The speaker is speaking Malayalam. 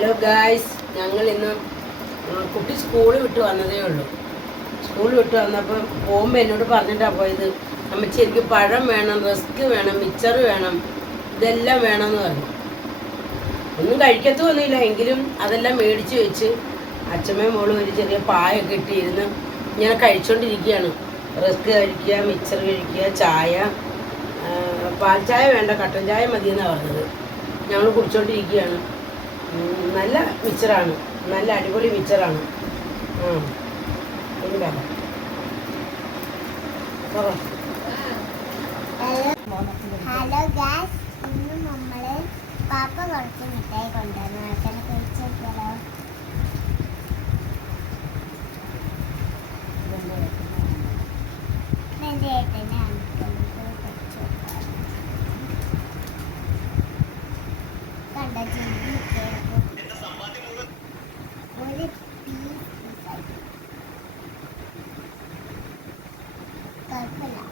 ഹലോ ഗായ്സ്, ഞങ്ങൾ ഇന്ന് കുട്ടി സ്കൂൾ വിട്ട് വന്നതേ ഉള്ളൂ. സ്കൂൾ വിട്ട് വന്നപ്പോൾ പോകുമ്പോൾ എന്നോട് പറഞ്ഞിട്ടാണ് പോയത്, അമ്മച്ചി എനിക്ക് പഴം വേണം, റസ്ക് വേണം, മിച്ചർ വേണം, ഇതെല്ലാം വേണമെന്ന് പറഞ്ഞു. ഒന്നും കഴിക്കത്തൊന്നുമില്ല, എങ്കിലും അതെല്ലാം മേടിച്ച് വെച്ച് അച്ഛമ്മയും മോളും ഒരു ചെറിയ പായൊക്കെ ഇട്ടിരുന്ന് ഇങ്ങനെ കഴിച്ചുകൊണ്ടിരിക്കുകയാണ്. റസ്ക് കഴിക്കുക, മിച്ചർ കഴിക്കുക, ചായ, പാൽ ചായ വേണ്ട, കട്ടൻ ചായ മതിയെന്നാണ് പറഞ്ഞത്. ഞങ്ങൾ കുടിച്ചോണ്ടിരിക്കുകയാണ്. നല്ല മിച്ചറാണ്, നല്ല അടിപൊളി മിച്ചറാണ്. ഹലോ ഗായ്സ്, ഇന്ന് നമ്മള് പാപ്പ കുറച്ച് മിഠായി കൊണ്ടുവന്നു. ആൾക്കാരെ കഴിച്ചോക്കിയാലോ? എൻ്റെ ഏട്ടനെ കണ്ട ജിബി ഒരു പീസ് കുഴപ്പമില്ല.